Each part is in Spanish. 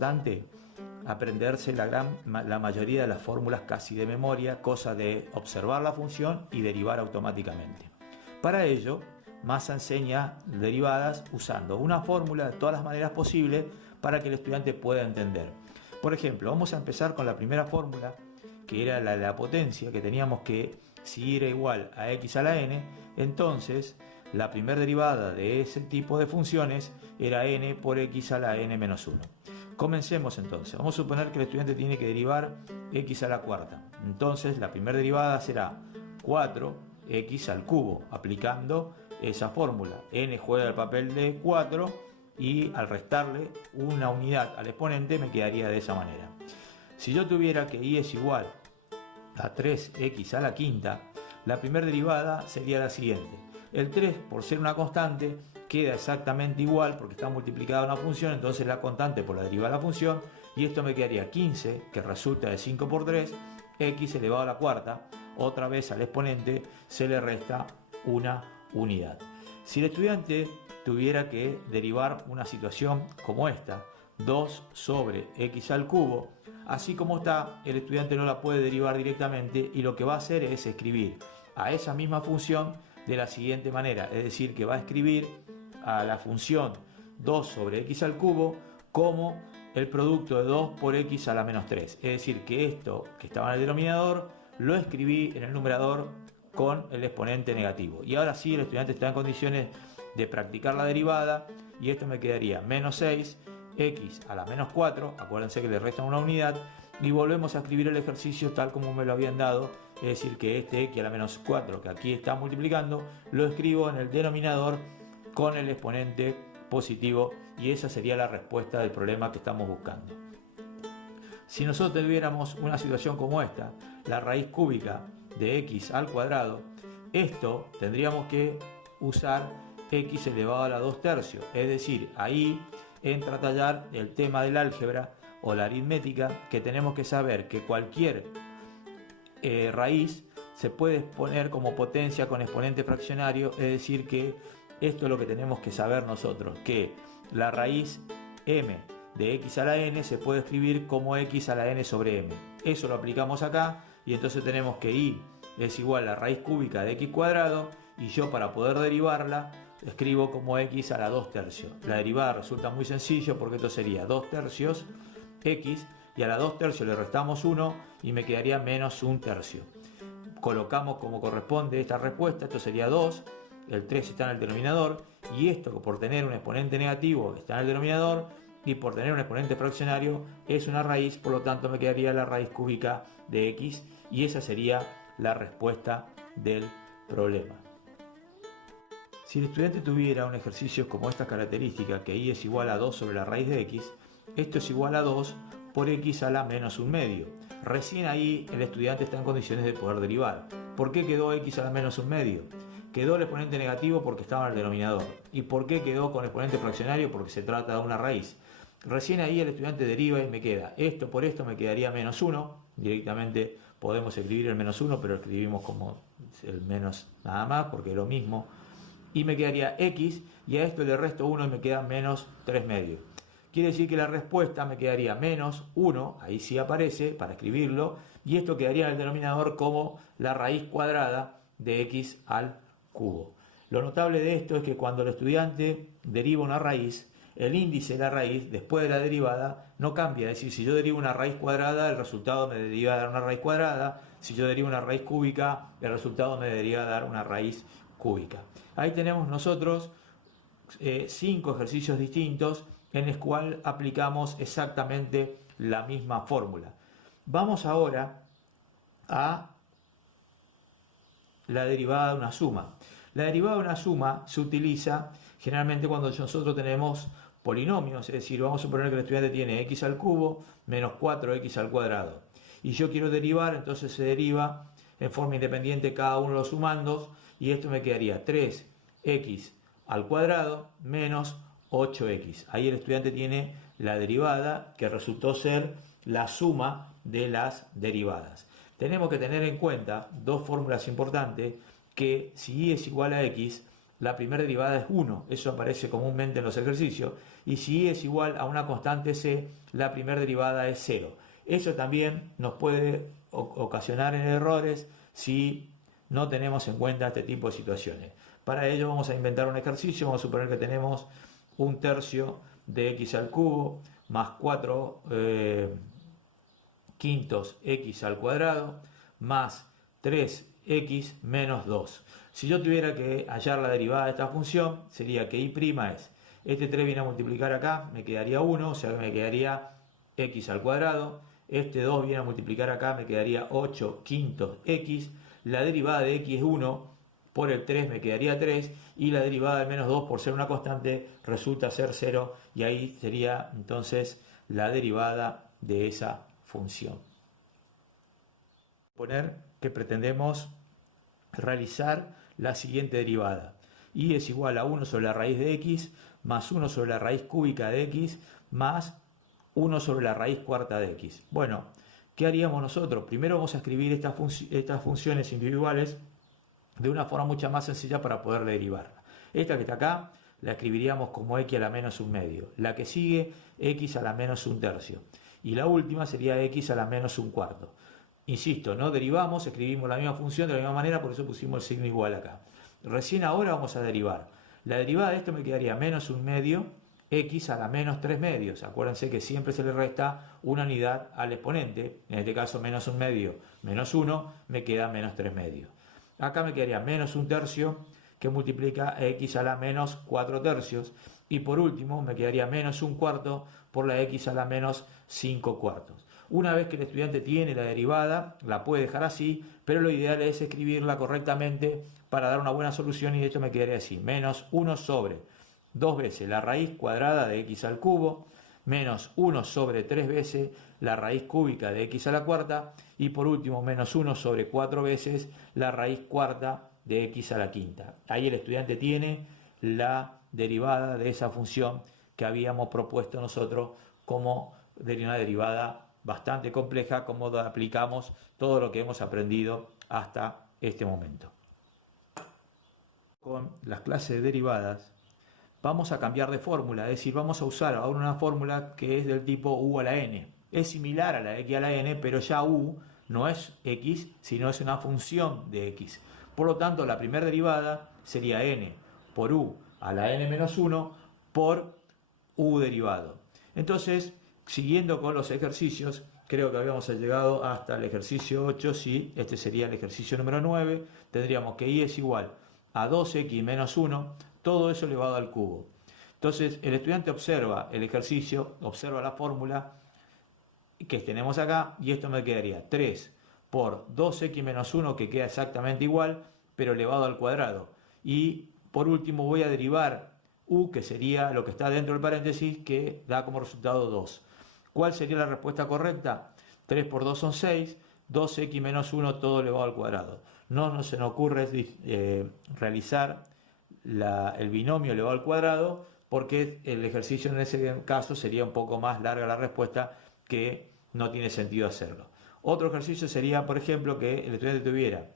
importante aprenderse la mayoría de las fórmulas casi de memoria, cosa de observar la función y derivar automáticamente. Para ello, Massa enseña derivadas usando una fórmula de todas las maneras posibles para que el estudiante pueda entender. Por ejemplo, vamos a empezar con la primera fórmula, que era la de la potencia, que teníamos que si era igual a x a la n, entonces la primera derivada de ese tipo de funciones era n por x a la n menos 1. Comencemos entonces. Vamos a suponer que el estudiante tiene que derivar x a la cuarta. Entonces la primera derivada será 4x al cubo, aplicando esa fórmula. N juega el papel de 4 y al restarle una unidad al exponente me quedaría de esa manera. Si yo tuviera que y es igual a 3x a la quinta, la primera derivada sería la siguiente. El 3, por ser una constante, queda exactamente igual porque está multiplicada una función, entonces la constante por la derivada de la función, y esto me quedaría 15, que resulta de 5 por 3, x elevado a la cuarta, otra vez al exponente se le resta una unidad. Si el estudiante tuviera que derivar una situación como esta, 2 sobre x al cubo, así como está, el estudiante no la puede derivar directamente y lo que va a hacer es escribir a esa misma función de la siguiente manera, es decir, que va a escribir a la función 2 sobre x al cubo como el producto de 2 por x a la menos 3. Es decir, que esto que estaba en el denominador lo escribí en el numerador con el exponente negativo. Y ahora sí, el estudiante está en condiciones de practicar la derivada y esto me quedaría menos 6 x a la menos 4, acuérdense que le restan una unidad, y volvemos a escribir el ejercicio tal como me lo habían dado, es decir, que este x a la menos 4 que aquí está multiplicando, lo escribo en el denominador con el exponente positivo y esa sería la respuesta del problema que estamos buscando. Si nosotros tuviéramos una situación como esta, la raíz cúbica de x al cuadrado, esto tendríamos que usar x elevado a la 2 tercios, es decir, ahí entra a tallar el tema del álgebra o la aritmética, que tenemos que saber que cualquier raíz se puede exponer como potencia con exponente fraccionario, es decir que esto es lo que tenemos que saber nosotros, que la raíz m de x a la n se puede escribir como x a la n sobre m. Eso lo aplicamos acá y entonces tenemos que y es igual a la raíz cúbica de x cuadrado y yo para poder derivarla escribo como x a la 2 tercios. La derivada resulta muy sencillo porque esto sería 2 tercios x y a la 2 tercios le restamos 1 y me quedaría menos 1 tercio. Colocamos como corresponde esta respuesta, esto sería 2, el 3 está en el denominador y esto por tener un exponente negativo está en el denominador y por tener un exponente fraccionario es una raíz, por lo tanto me quedaría la raíz cúbica de x y esa sería la respuesta del problema. Si el estudiante tuviera un ejercicio como esta característica, que y es igual a 2 sobre la raíz de x, esto es igual a 2 por x a la menos 1 medio. Recién ahí el estudiante está en condiciones de poder derivar. ¿Por qué quedó x a la menos 1 medio? Quedó el exponente negativo porque estaba en el denominador. ¿Y por qué quedó con exponente fraccionario? Porque se trata de una raíz. Recién ahí el estudiante deriva y me queda esto por esto me quedaría menos 1. Directamente podemos escribir el menos 1, pero escribimos como el menos nada más porque es lo mismo. Y me quedaría x y a esto le resto 1 y me queda menos 3 medios. Quiere decir que la respuesta me quedaría menos 1, ahí sí aparece para escribirlo, y esto quedaría en el denominador como la raíz cuadrada de x al cubo. Lo notable de esto es que cuando el estudiante deriva una raíz, el índice de la raíz después de la derivada no cambia, es decir, si yo derivo una raíz cuadrada, el resultado me debería dar una raíz cuadrada, si yo derivo una raíz cúbica, el resultado me debería dar una raíz cúbica. Ahí tenemos nosotros 5 ejercicios distintos en el cual aplicamos exactamente la misma fórmula. Vamos ahora a la derivada de una suma. La derivada de una suma se utiliza generalmente cuando nosotros tenemos polinomios, es decir, vamos a suponer que el estudiante tiene x al cubo menos 4x al cuadrado. Y yo quiero derivar, entonces se deriva en forma independiente cada uno de los sumandos y esto me quedaría 3x al cuadrado menos 8x. Ahí el estudiante tiene la derivada que resultó ser la suma de las derivadas. Tenemos que tener en cuenta dos fórmulas importantes, que si y es igual a x, la primera derivada es 1, eso aparece comúnmente en los ejercicios, y si y es igual a una constante c, la primera derivada es 0. Eso también nos puede ocasionar en errores si no tenemos en cuenta este tipo de situaciones. Para ello vamos a inventar un ejercicio, vamos a suponer que tenemos un tercio de x al cubo más 4 quintos x al cuadrado más 3x menos 2. Si yo tuviera que hallar la derivada de esta función, sería que y' es, este 3 viene a multiplicar acá, me quedaría 1, o sea que me quedaría x al cuadrado, este 2 viene a multiplicar acá, me quedaría 8 quintos x, la derivada de x es 1, por el 3 me quedaría 3, y la derivada del menos 2 por ser una constante resulta ser 0, y ahí sería entonces la derivada de esa función. Poner que pretendemos realizar la siguiente derivada. Y es igual a 1 sobre la raíz de x más 1 sobre la raíz cúbica de x más 1 sobre la raíz cuarta de x. Bueno, ¿qué haríamos nosotros? Primero vamos a escribir estas funciones individuales de una forma mucho más sencilla para poder derivarla. Esta que está acá la escribiríamos como x a la menos un medio. La que sigue, x a la menos un tercio. Y la última sería x a la menos un cuarto. Insisto, no derivamos, escribimos la misma función de la misma manera, por eso pusimos el signo igual acá. Recién ahora vamos a derivar. La derivada de esto me quedaría menos un medio, x a la menos 3 medios. Acuérdense que siempre se le resta una unidad al exponente. En este caso menos un medio menos 1, me queda menos 3 medios. Acá me quedaría menos un tercio, que multiplica x a la menos 4 tercios. Y por último me quedaría menos un cuarto por la x a la menos 5 cuartos. Una vez que el estudiante tiene la derivada, la puede dejar así, pero lo ideal es escribirla correctamente para dar una buena solución, y de hecho me quedaría así, menos 1 sobre 2 veces la raíz cuadrada de x al cubo, menos 1 sobre 3 veces la raíz cúbica de x a la cuarta, y por último menos 1 sobre 4 veces la raíz cuarta de x a la quinta. Ahí el estudiante tiene la derivada de esa función que habíamos propuesto nosotros como de una derivada bastante compleja, como aplicamos todo lo que hemos aprendido hasta este momento. Con las clases de derivadas vamos a cambiar de fórmula, es decir, vamos a usar ahora una fórmula que es del tipo u a la n. Es similar a la x a la n, pero ya u no es x, sino es una función de x. Por lo tanto, la primera derivada sería n por u a la n menos 1 por u derivado. Entonces, siguiendo con los ejercicios, creo que habíamos llegado hasta el ejercicio 8, sí, este sería el ejercicio número 9, tendríamos que y es igual a 2x menos 1, todo eso elevado al cubo. Entonces, el estudiante observa el ejercicio, observa la fórmula que tenemos acá, y esto me quedaría 3 por 2x menos 1, que queda exactamente igual, pero elevado al cuadrado. Y por último voy a derivar u, que sería lo que está dentro del paréntesis, que da como resultado 2. ¿Cuál sería la respuesta correcta? 3 por 2 son 6, 2x menos 1 todo elevado al cuadrado. No se nos ocurre realizar el binomio elevado al cuadrado, porque el ejercicio en ese caso sería un poco más larga la respuesta, que no tiene sentido hacerlo. Otro ejercicio sería, por ejemplo, que el estudiante tuviera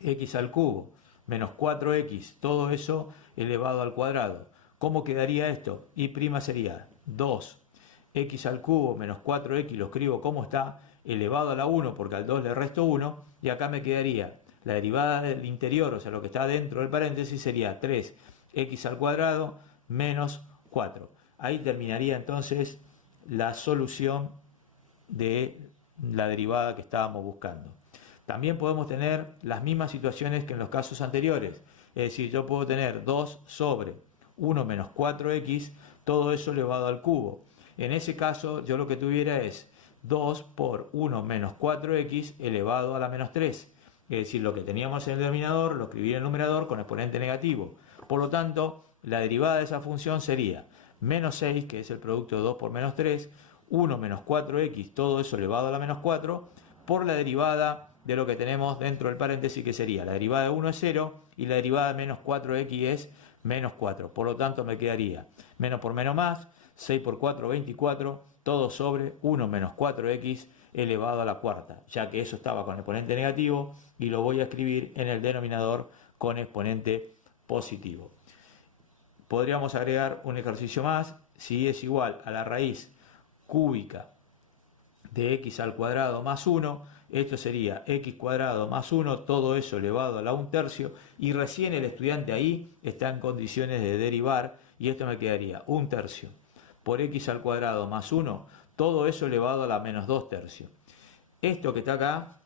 x al cubo menos 4x, todo eso elevado al cuadrado. ¿Cómo quedaría esto? Y' sería 2x al cubo menos 4x, lo escribo como está, elevado a la 1, porque al 2 le resto 1, y acá me quedaría la derivada del interior, o sea, lo que está dentro del paréntesis, sería 3x al cuadrado menos 4. Ahí terminaría entonces la solución de la derivada que estábamos buscando. También podemos tener las mismas situaciones que en los casos anteriores, es decir, yo puedo tener 2 sobre 1 menos 4x, todo eso elevado al cubo. En ese caso yo lo que tuviera es 2 por 1 menos 4x elevado a la menos 3. Es decir, lo que teníamos en el denominador lo escribí en el numerador con exponente negativo. Por lo tanto, la derivada de esa función sería menos 6, que es el producto de 2 por menos 3, 1 menos 4x, todo eso elevado a la menos 4, por la derivada de lo que tenemos dentro del paréntesis, que sería la derivada de 1 es 0 y la derivada de menos 4x es menos 4. Por lo tanto, me quedaría menos por menos más, 6 por 4, 24, todo sobre 1 menos 4x elevado a la cuarta, ya que eso estaba con exponente negativo, y lo voy a escribir en el denominador con exponente positivo. Podríamos agregar un ejercicio más. Si es igual a la raíz cúbica de x al cuadrado más 1, esto sería x cuadrado más 1, todo eso elevado a la 1/3, y recién el estudiante ahí está en condiciones de derivar, y esto me quedaría 1/3 por x al cuadrado más 1, todo eso elevado a la menos 2/3. Esto que está acá,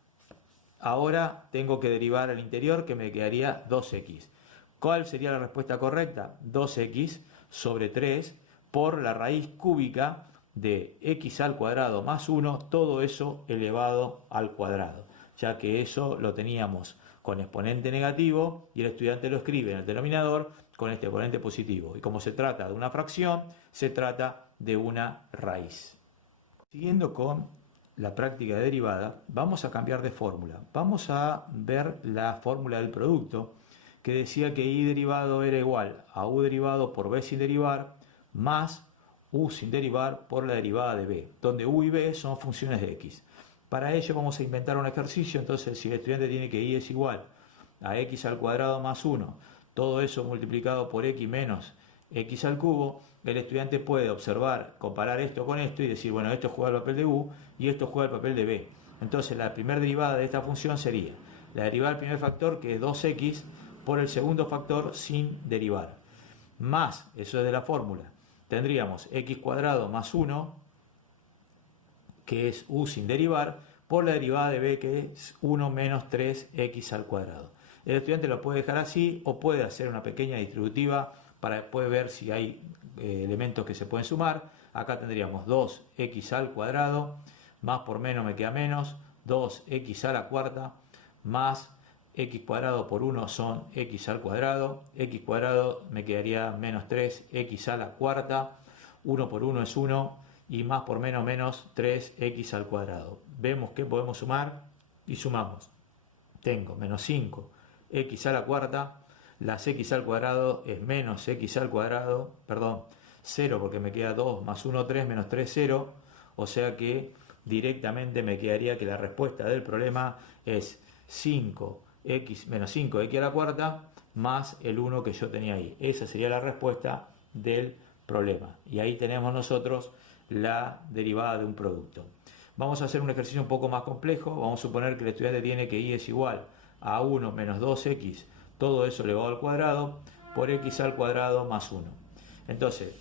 ahora tengo que derivar al interior, que me quedaría 2x. ¿Cuál sería la respuesta correcta? 2x sobre 3 por la raíz cúbica de x al cuadrado más 1, todo eso elevado al cuadrado, ya que eso lo teníamos con exponente negativo y el estudiante lo escribe en el denominador con este exponente positivo. Y como se trata de una fracción, se trata de una raíz. Siguiendo con la práctica de derivada, vamos a cambiar de fórmula. Vamos a ver la fórmula del producto, que decía que y derivado era igual a u derivado por b sin derivar más u sin derivar por la derivada de b, donde u y b son funciones de x. Para ello vamos a inventar un ejercicio. Entonces, si el estudiante tiene que y es igual a x al cuadrado más 1, todo eso multiplicado por x menos x al cubo, el estudiante puede observar, comparar esto con esto y decir, bueno, esto juega el papel de u y esto juega el papel de b. Entonces, la primera derivada de esta función sería la derivada del primer factor, que es 2x, por el segundo factor sin derivar. Más, eso es de la fórmula, tendríamos x cuadrado más 1, que es u sin derivar, por la derivada de b, que es 1 menos 3x al cuadrado. El estudiante lo puede dejar así o puede hacer una pequeña distributiva para después ver si hay elementos que se pueden sumar. Acá tendríamos 2x al cuadrado, más por menos me queda menos, 2x a la cuarta, más x cuadrado por 1 son x al cuadrado, x cuadrado me quedaría menos 3x a la cuarta, 1 por 1 es 1, y más por menos menos 3x al cuadrado. Vemos que podemos sumar y sumamos. Tengo menos 5x a la cuarta, las x al cuadrado es menos x al cuadrado, perdón, 0 porque me queda 2 más 1, 3, menos 3, 0, o sea que directamente me quedaría que la respuesta del problema es 5x menos 5x a la cuarta más el 1 que yo tenía ahí. Esa sería la respuesta del problema. Y ahí tenemos nosotros la derivada de un producto. Vamos a hacer un ejercicio un poco más complejo. Vamos a suponer que el estudiante tiene que y es igual a 1 menos 2x, todo eso elevado al cuadrado, por x al cuadrado más 1. Entonces,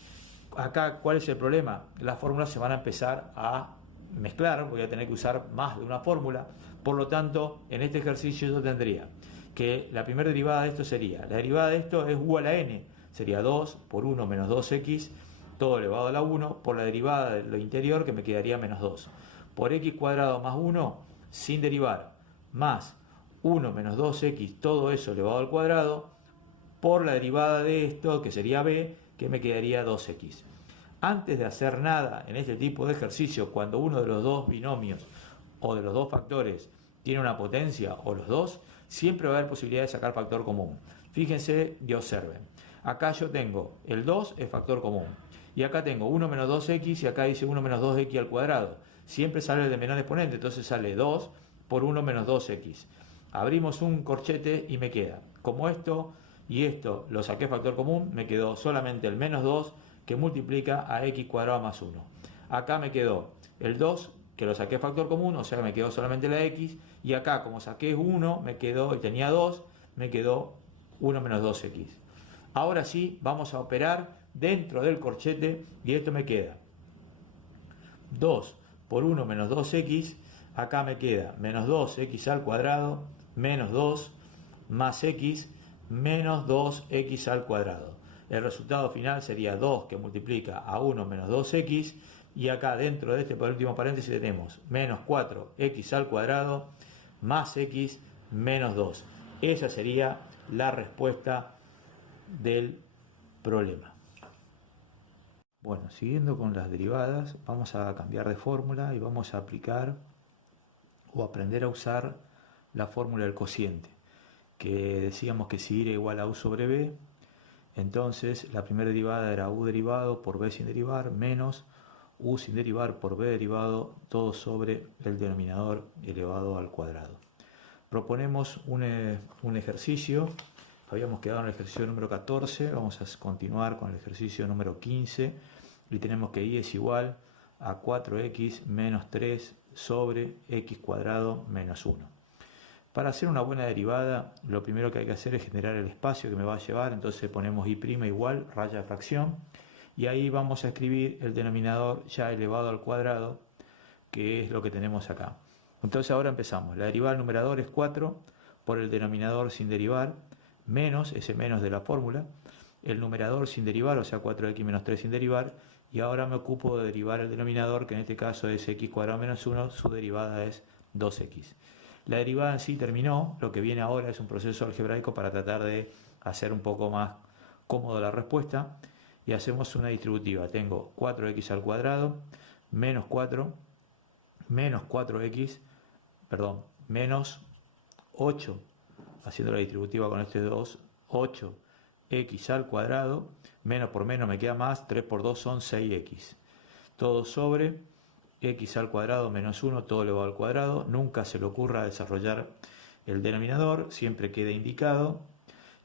acá, ¿cuál es el problema? Las fórmulas se van a empezar a mezclar, voy a tener que usar más de una fórmula. Por lo tanto, en este ejercicio yo tendría que la primera derivada de esto sería, la derivada de esto es u a la n, sería 2 por 1 menos 2x, todo elevado a la 1, por la derivada de lo interior, que me quedaría menos 2, por x cuadrado más 1, sin derivar, más 1 menos 2x, todo eso elevado al cuadrado, por la derivada de esto, que sería b, que me quedaría 2x. Antes de hacer nada en este tipo de ejercicio, cuando uno de los dos binomios o de los dos factores tiene una potencia, o los dos, siempre va a haber posibilidad de sacar factor común. Fíjense y observen. Acá yo tengo el 2 es factor común. Y acá tengo 1 menos 2x y acá dice 1 menos 2x al cuadrado. Siempre sale el de menor exponente, entonces sale 2 por 1 menos 2x. Abrimos un corchete y me queda, como esto y esto lo saqué factor común, me quedó solamente el menos 2 que multiplica a x cuadrado más 1. Acá me quedó el 2 que lo saqué factor común, o sea que me quedó solamente la x, y acá como saqué 1, me quedó, y tenía 2, me quedó 1 menos 2x. Ahora sí, vamos a operar dentro del corchete y esto me queda 2 por 1 menos 2x, acá me queda menos 2x al cuadrado, menos 2 más x, menos 2x al cuadrado. El resultado final sería 2 que multiplica a 1 menos 2x, y acá dentro de este último paréntesis tenemos menos 4x al cuadrado más x menos 2. Esa sería la respuesta del problema. Bueno, siguiendo con las derivadas, vamos a cambiar de fórmula y vamos a aplicar o aprender a usar la fórmula del cociente, que decíamos que si y era igual a u sobre b, entonces la primera derivada era u derivado por b sin derivar menos u sin derivar por b derivado, todo sobre el denominador elevado al cuadrado. Proponemos un ejercicio habíamos quedado en el ejercicio número 14, vamos a continuar con el ejercicio número 15 y tenemos que y es igual a 4x menos 3 sobre x cuadrado menos 1. Para hacer una buena derivada, lo primero que hay que hacer es generar el espacio que me va a llevar, entonces ponemos y' igual, raya de fracción, y ahí vamos a escribir el denominador ya elevado al cuadrado, que es lo que tenemos acá. Entonces ahora empezamos. La derivada del numerador es 4 por el denominador sin derivar, menos, ese menos de la fórmula, el numerador sin derivar, o sea 4x menos 3 sin derivar, y ahora me ocupo de derivar el denominador, que en este caso es x cuadrado menos 1, su derivada es 2x. La derivada en sí terminó, lo que viene ahora es un proceso algebraico para tratar de hacer un poco más cómodo la respuesta, y hacemos una distributiva. Tengo 4x al cuadrado menos 4 menos 4x, perdón, menos 8, haciendo la distributiva con este 2, 8x al cuadrado, menos por menos me queda más, 3 por 2 son 6x. Todo sobre x al cuadrado menos 1, todo elevado al cuadrado. Nunca se le ocurra desarrollar el denominador, siempre queda indicado.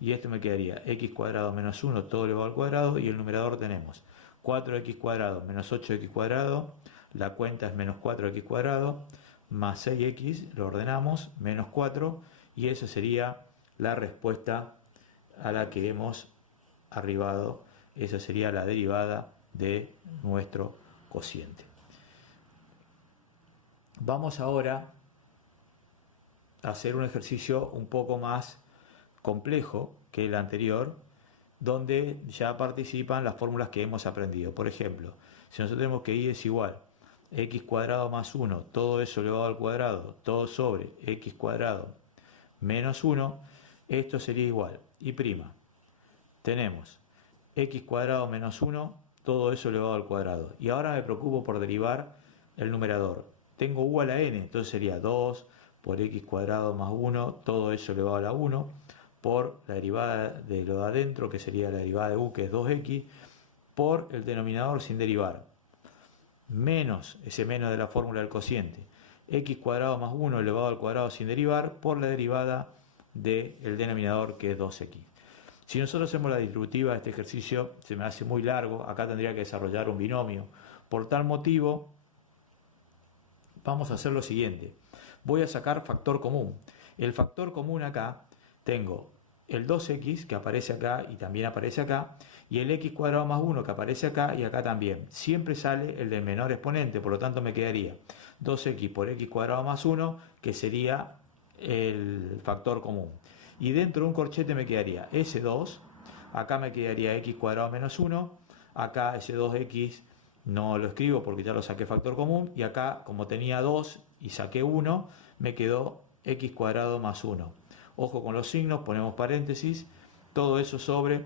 Y esto me quedaría x cuadrado menos 1, todo elevado al cuadrado. Y el numerador tenemos 4x cuadrado menos 8x cuadrado. La cuenta es menos 4x cuadrado más 6x, lo ordenamos, menos 4. Y esa sería la respuesta a la que hemos arribado. Esa sería la derivada de nuestro cociente. Vamos ahora a hacer un ejercicio un poco más complejo que el anterior, donde ya participan las fórmulas que hemos aprendido. Por ejemplo, si nosotros tenemos que y es igual a x cuadrado más 1, todo eso elevado al cuadrado, todo sobre x cuadrado menos 1, esto sería igual, y prima. Tenemos x cuadrado menos 1, todo eso elevado al cuadrado. Y ahora me preocupo por derivar el numerador. Tengo u a la n, entonces sería 2 por x cuadrado más 1, todo eso elevado a la 1, por la derivada de lo de adentro, que sería la derivada de u, que es 2x, por el denominador sin derivar, menos, ese menos de la fórmula del cociente, x cuadrado más 1 elevado al cuadrado sin derivar, por la derivada del denominador, que es 2x. Si nosotros hacemos la distributiva de este ejercicio, se me hace muy largo, acá tendría que desarrollar un binomio. Por tal motivo, vamos a hacer lo siguiente. Voy a sacar factor común. El factor común acá, tengo el 2x que aparece acá y también aparece acá, y el x cuadrado más 1 que aparece acá y acá también. Siempre sale el del menor exponente, por lo tanto me quedaría 2x por x cuadrado más 1, que sería el factor común. Y dentro de un corchete me quedaría ese 2, acá me quedaría x cuadrado menos 1, acá ese 2x no lo escribo porque ya lo saqué factor común, y acá como tenía 2 y saqué 1, me quedó x cuadrado más 1. Ojo con los signos, ponemos paréntesis, todo eso sobre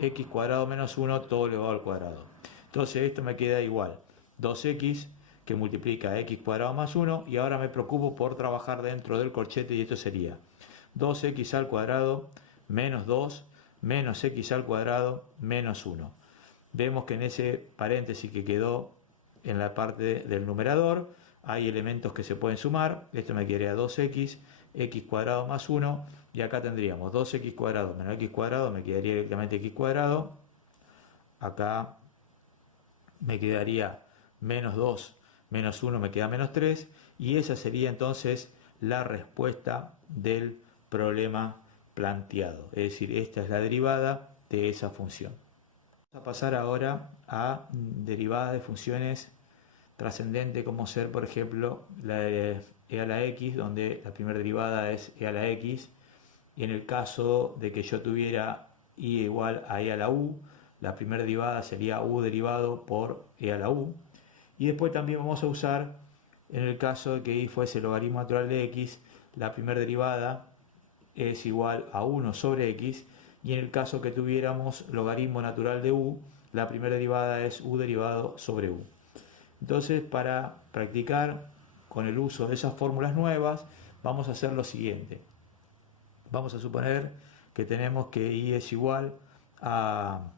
x cuadrado menos 1, todo elevado al cuadrado. Entonces esto me queda igual, 2x que multiplica x cuadrado más 1, y ahora me preocupo por trabajar dentro del corchete, y esto sería 2x al cuadrado menos 2 menos x al cuadrado menos 1. Vemos que en ese paréntesis que quedó en la parte del numerador hay elementos que se pueden sumar. Esto me quedaría 2x, x cuadrado más 1, y acá tendríamos 2x cuadrado menos x cuadrado, me quedaría directamente x cuadrado. Acá me quedaría menos 2 menos 1, me queda menos 3, y esa sería entonces la respuesta del problema planteado. Es decir, esta es la derivada de esa función. Vamos a pasar ahora a derivadas de funciones trascendentes, como ser, por ejemplo, la de e a la x, donde la primera derivada es e a la x, y en el caso de que yo tuviera y igual a e a la u, la primera derivada sería u derivado por e a la u. Y después también vamos a usar, en el caso de que y fuese logaritmo natural de x, la primera derivada es igual a 1 sobre x, y en el caso que tuviéramos logaritmo natural de u, la primera derivada es u derivado sobre u. Entonces, para practicar con el uso de esas fórmulas nuevas, vamos a hacer lo siguiente. Vamos a suponer que tenemos que y es igual a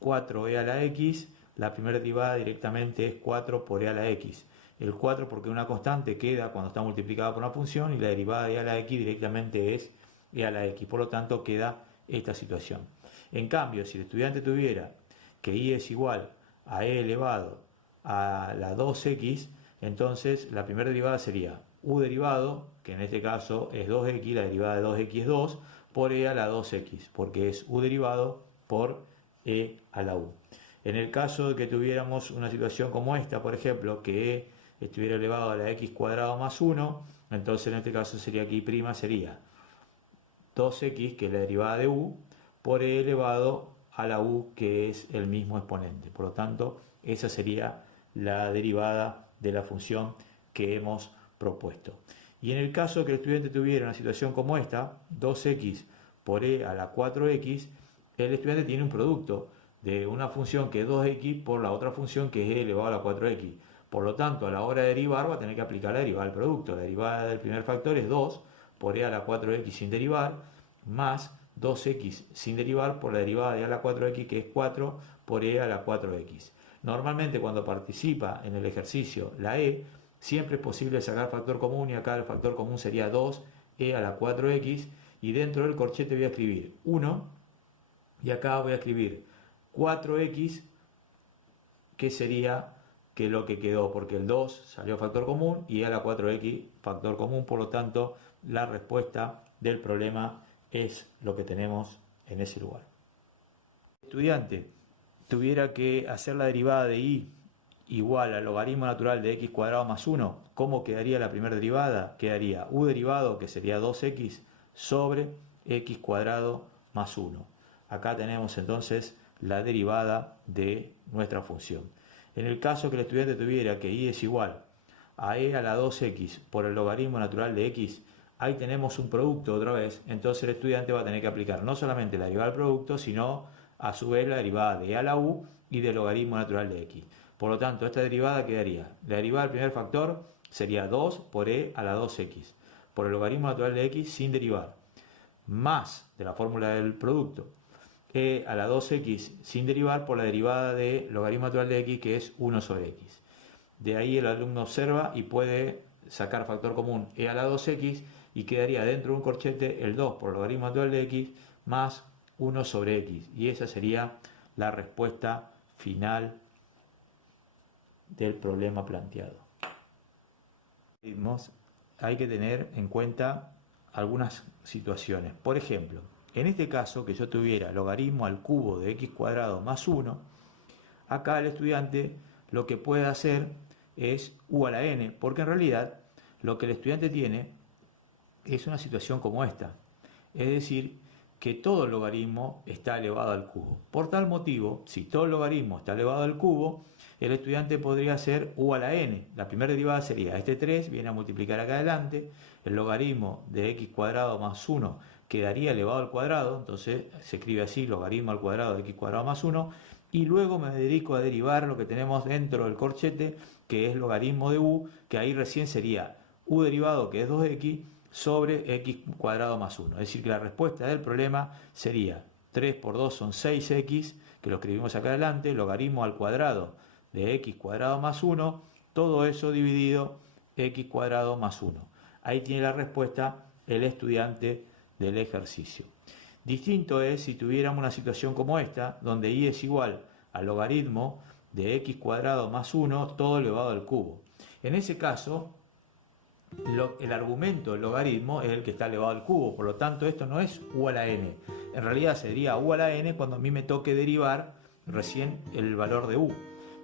4e a la x, la primera derivada directamente es 4 por e a la x. El 4 porque una constante queda cuando está multiplicada por una función, y la derivada de e a la x directamente es e a la x, por lo tanto queda esta situación. En cambio, si el estudiante tuviera que y es igual a e elevado a la 2x, entonces la primera derivada sería u derivado, que en este caso es 2x, la derivada de 2x es 2, por e a la 2x, porque es u derivado por e a la u. En el caso de que tuviéramos una situación como esta, por ejemplo, que e estuviera elevado a la x cuadrado más 1, entonces en este caso sería que y' sería 2x, que es la derivada de u, por e elevado a la u, que es el mismo exponente. Por lo tanto, esa sería la derivada de la función que hemos propuesto. Y en el caso de que el estudiante tuviera una situación como esta, 2x por e a la 4x, el estudiante tiene un producto de una función que es 2x por la otra función que es e elevado a la 4x. Por lo tanto, a la hora de derivar va a tener que aplicar la derivada del producto. La derivada del primer factor es 2 por e a la 4x sin derivar, más 2x sin derivar por la derivada de e a la 4x, que es 4 por e a la 4x. Normalmente cuando participa en el ejercicio la e, siempre es posible sacar factor común, y acá el factor común sería 2e a la 4x, y dentro del corchete voy a escribir 1, y acá voy a escribir 4x, que sería que lo que quedó, porque el 2 salió factor común y e a la 4x factor común. Por lo tanto, la respuesta del problema es lo que tenemos en ese lugar. Si el estudiante tuviera que hacer la derivada de y igual al logaritmo natural de x cuadrado más 1, ¿cómo quedaría la primera derivada? Quedaría u derivado, que sería 2x, sobre x cuadrado más 1. Acá tenemos entonces la derivada de nuestra función. En el caso que el estudiante tuviera que y es igual a e a la 2x por el logaritmo natural de x, ahí tenemos un producto otra vez, entonces el estudiante va a tener que aplicar no solamente la derivada del producto, sino a su vez la derivada de e a la u y del logaritmo natural de x. Por lo tanto, esta derivada quedaría, la derivada del primer factor sería 2 por e a la 2x, por el logaritmo natural de x sin derivar, más de la fórmula del producto, e a la 2x sin derivar por la derivada de logaritmo natural de x, que es 1 sobre x. De ahí el alumno observa y puede sacar factor común e a la 2x, y quedaría dentro de un corchete el 2 por el logaritmo natural de x más 1 sobre x, y esa sería la respuesta final del problema planteado. Hay que tener en cuenta algunas situaciones. Por ejemplo, en este caso que yo tuviera logaritmo al cubo de x cuadrado más 1, acá el estudiante lo que puede hacer es u a la n, porque en realidad lo que el estudiante tiene es una situación como esta, es decir, que todo el logaritmo está elevado al cubo. Por tal motivo, si todo el logaritmo está elevado al cubo, el estudiante podría hacer u a la n. La primera derivada sería este 3, viene a multiplicar acá adelante, el logaritmo de x cuadrado más 1 quedaría elevado al cuadrado, entonces se escribe así, logaritmo al cuadrado de x cuadrado más 1, y luego me dedico a derivar lo que tenemos dentro del corchete, que es logaritmo de u, que ahí recién sería u derivado, que es 2x, sobre x cuadrado más 1. Es decir, que la respuesta del problema sería 3 por 2 son 6x, que lo escribimos acá adelante, logaritmo al cuadrado de x cuadrado más 1, todo eso dividido x cuadrado más 1. Ahí tiene la respuesta el estudiante del ejercicio. Distinto es si tuviéramos una situación como esta, donde y es igual al logaritmo de x cuadrado más 1, todo elevado al cubo. En ese caso, el argumento del logaritmo es el que está elevado al cubo, por lo tanto esto no es u a la n. En realidad sería u a la n cuando a mí me toque derivar recién el valor de u.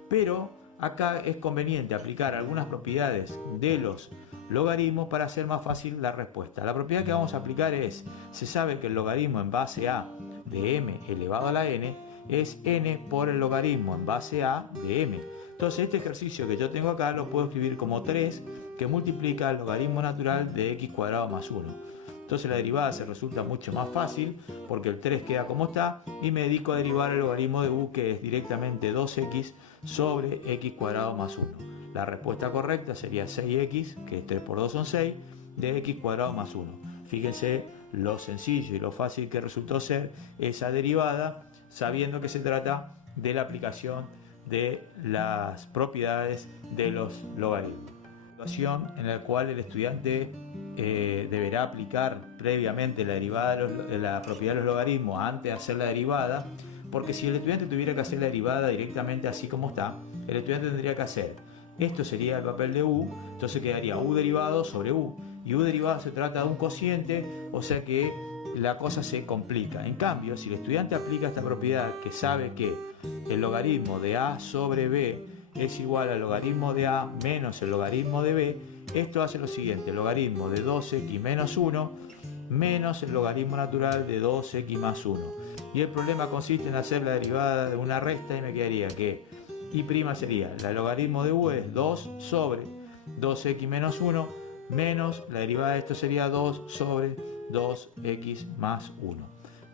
Pero acá es conveniente aplicar algunas propiedades de los logaritmos para hacer más fácil la respuesta. La propiedad que vamos a aplicar es, se sabe que el logaritmo en base a de m elevado a la n es n por el logaritmo en base a de m. Entonces este ejercicio que yo tengo acá lo puedo escribir como 3, que multiplica el logaritmo natural de x cuadrado más 1. Entonces la derivada se resulta mucho más fácil, porque el 3 queda como está, y me dedico a derivar el logaritmo de u, que es directamente 2x sobre x cuadrado más 1. La respuesta correcta sería 6x, que es 3 por 2 son 6, de x cuadrado más 1. Fíjense lo sencillo y lo fácil que resultó ser esa derivada, sabiendo que se trata de la aplicación de las propiedades de los logaritmos. Situación en la cual el estudiante deberá aplicar previamente la derivada de la propiedad de los logaritmos antes de hacer la derivada, porque si el estudiante tuviera que hacer la derivada directamente así como está, el estudiante tendría que hacer, esto sería el papel de u, entonces quedaría u derivado sobre u, y u derivado se trata de un cociente, o sea que la cosa se complica. En cambio, si el estudiante aplica esta propiedad que sabe que el logaritmo de a sobre b es igual al logaritmo de a menos el logaritmo de b, esto hace lo siguiente, el logaritmo de 2x menos 1 menos el logaritmo natural de 2x más 1. Y el problema consiste en hacer la derivada de una resta y me quedaría que y' sería, el logaritmo de u es 2 sobre 2x menos 1 menos la derivada de esto sería 2 sobre 2x más 1.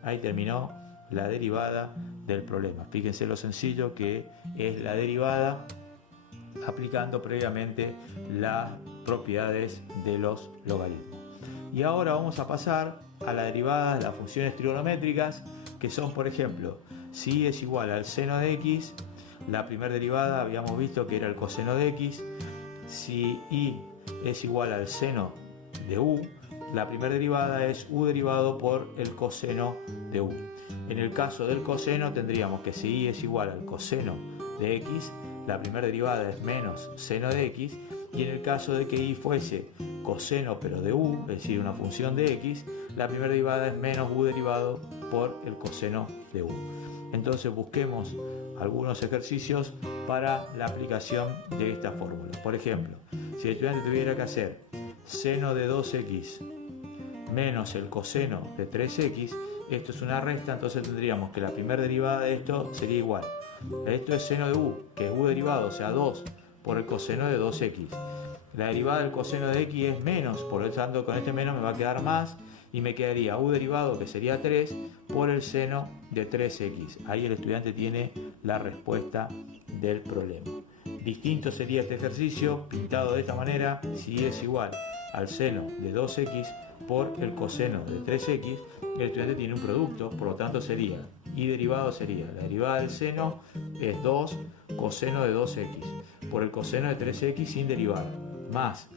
Ahí terminó la derivada del problema. Fíjense lo sencillo que es la derivada aplicando previamente las propiedades de los logaritmos. Y ahora vamos a pasar a la derivada de las funciones trigonométricas, que son, por ejemplo, si es igual al seno de x, la primera derivada habíamos visto que era el coseno de x. Si y es igual al seno de u, la primera derivada es u derivado por el coseno de u. En el caso del coseno tendríamos que si y es igual al coseno de x, la primera derivada es menos seno de x, y en el caso de que y fuese coseno pero de u, es decir, una función de x, la primera derivada es menos u derivado por el coseno de u. Entonces busquemos algunos ejercicios para la aplicación de esta fórmula. Por ejemplo, si el estudiante tuviera que hacer seno de 2x menos el coseno de 3x, esto es una resta, entonces tendríamos que la primera derivada de esto sería igual. Esto es seno de u, que es u derivado, o sea 2 por el coseno de 2x. La derivada del coseno de x es menos, por lo tanto con este menos me va a quedar más y me quedaría u derivado, que sería 3, por el seno de 3x. Ahí el estudiante tiene la respuesta del problema. Distinto sería este ejercicio pintado de esta manera, si es igual al seno de 2x por el coseno de 3x, el estudiante tiene un producto, por lo tanto sería y derivado sería, la derivada del seno es 2 coseno de 2x por el coseno de 3x sin derivar, más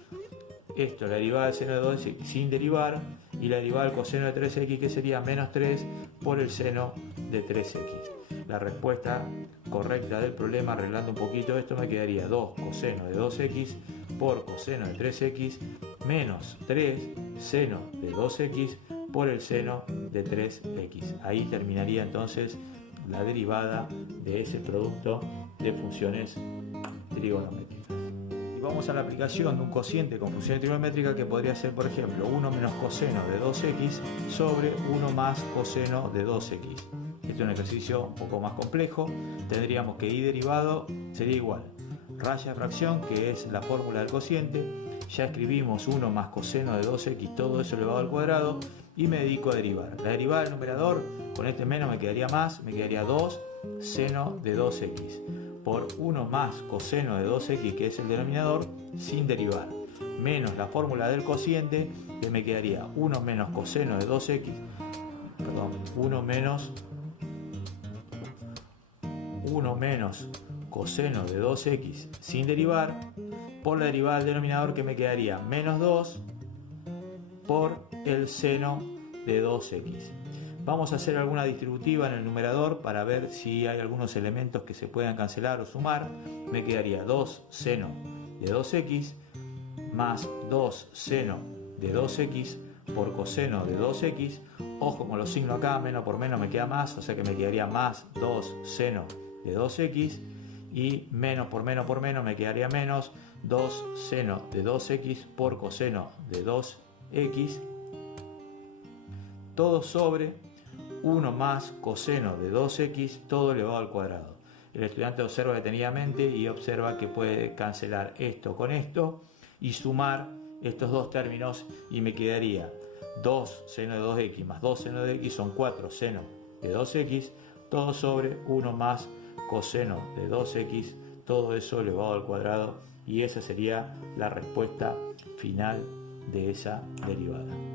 esto, la derivada del seno de 2x sin derivar, y la derivada del coseno de 3x, que sería menos 3 por el seno de 3x. La respuesta correcta del problema, arreglando un poquito esto, me quedaría 2 coseno de 2x por coseno de 3x menos 3 seno de 2x por el seno de 3x. Ahí terminaría entonces la derivada de ese producto de funciones trigonométricas. Y vamos a la aplicación de un cociente con funciones trigonométricas que podría ser, por ejemplo, 1 menos coseno de 2x sobre 1 más coseno de 2x. Este es un ejercicio un poco más complejo. Tendríamos que y derivado sería igual raya de fracción, que es la fórmula del cociente. Ya escribimos 1 más coseno de 2x, todo eso elevado al cuadrado, y me dedico a derivar. La derivada del numerador, con este menos me quedaría más, me quedaría 2 seno de 2x por 1 más coseno de 2x, que es el denominador, sin derivar, menos la fórmula del cociente, que me quedaría 1 menos coseno de 2x, perdón, 1 menos coseno de 2x sin derivar, por la derivada del denominador, que me quedaría menos 2 por el seno de 2x. Vamos a hacer alguna distributiva en el numerador para ver si hay algunos elementos que se puedan cancelar o sumar. Me quedaría 2 seno de 2x más 2 seno de 2x por coseno de 2x. Ojo con los signos acá, menos por menos me queda más, o sea que me quedaría más 2 seno de 2x, y menos por menos me quedaría menos 2 seno de 2x por coseno de 2x, todo sobre 1 más coseno de 2x, todo elevado al cuadrado. El estudiante observa detenidamente y observa que puede cancelar esto con esto y sumar estos dos términos, y me quedaría 2 seno de 2x más 2 seno de x son 4 seno de 2x, todo sobre 1 más coseno de 2x, todo eso elevado al cuadrado, y esa sería la respuesta final de esa derivada.